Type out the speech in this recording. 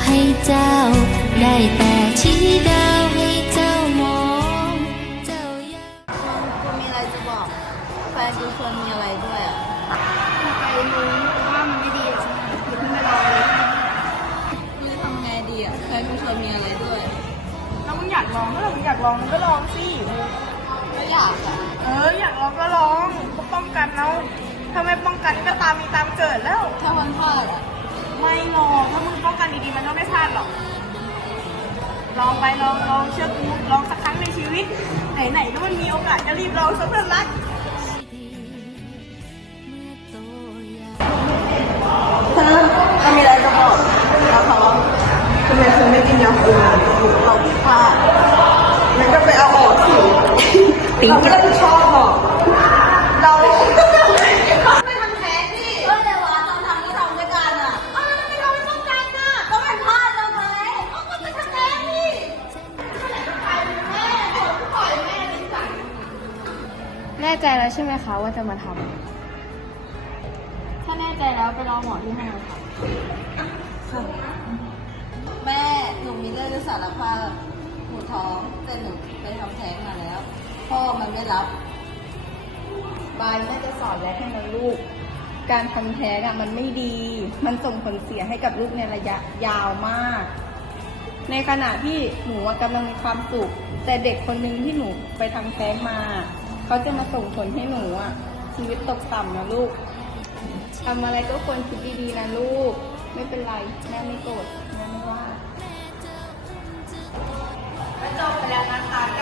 ให้เจ้า ได้แต่ชี้ดาวให้เจ้ามอง เจ้าอยากกูมีอะไรจะบอก แฟนกูชวนมีอะไรด้วยอะ ไปรู้ว่ามันไม่ดีหรอกอย่าเพิ่งไปลองเลยกูจะทำไงดีอะ แฟนกูชวนมีอะไรด้วย แล้วมึงอยากลองก็ลองมึงอยากลองมึงก็ลองสิก็อยากอะ เอออยากลองก็ลองก็ป้องกันเอาถ้าไม่ป้องกันก็ตามมีตามเกิดแล้ว ถ้าวันพลาดอะ ไม่หรอ กถ้ามึงป้องกันดีๆมันก็ไม่พลาดหรอก ลองไปลองลองเชื่อกูลองสักครั้งในชีวิต ไหนๆก็มันมีโอกาสก็รีบลองสักเพื่อนรักเธอเรามีอะไรจะบอกเราท้องทำไมเธอไม่กินยาคุมเราพลาดมันก็ไปเอาออกสิเราไม่รับผิดชอบหรอก แน่ใจแล้วใช่ไหมคะว่าจะมาทำถ้าแน่ใจแล้วไปรอหมอที่ห้องเลยค่ะ แม่หนูมีเรื่องจะสารภาพหนูท้องแต่หนูไปทำแท้งมาแล้ว พ่อมันไม่รับ บายแม่จะสอนและให้นะลูก การทำแท้งอะมันไม่ดี มันส่งผลเสียให้กับลูกในระยะยาวมาก ในขณะที่หนูอะกำลังมีความสุข แต่เด็กคนหนึ่งที่หนูไปทำแท้งมาเขาจะมาส่งผลให้หนูอะชีวิตตกต่ำนะลูกทำอะไรก็ควรคิดดีๆนะลูก ไม่เป็นไรแม่ไม่โกรธแม่ไม่ว่าก็จบไปแล้วนะคะกับละครสั้นของเราที่พวกเราได้แต่งแล้วก็คิดขึ้นมากันเองนะคะขอบคุณค่ะ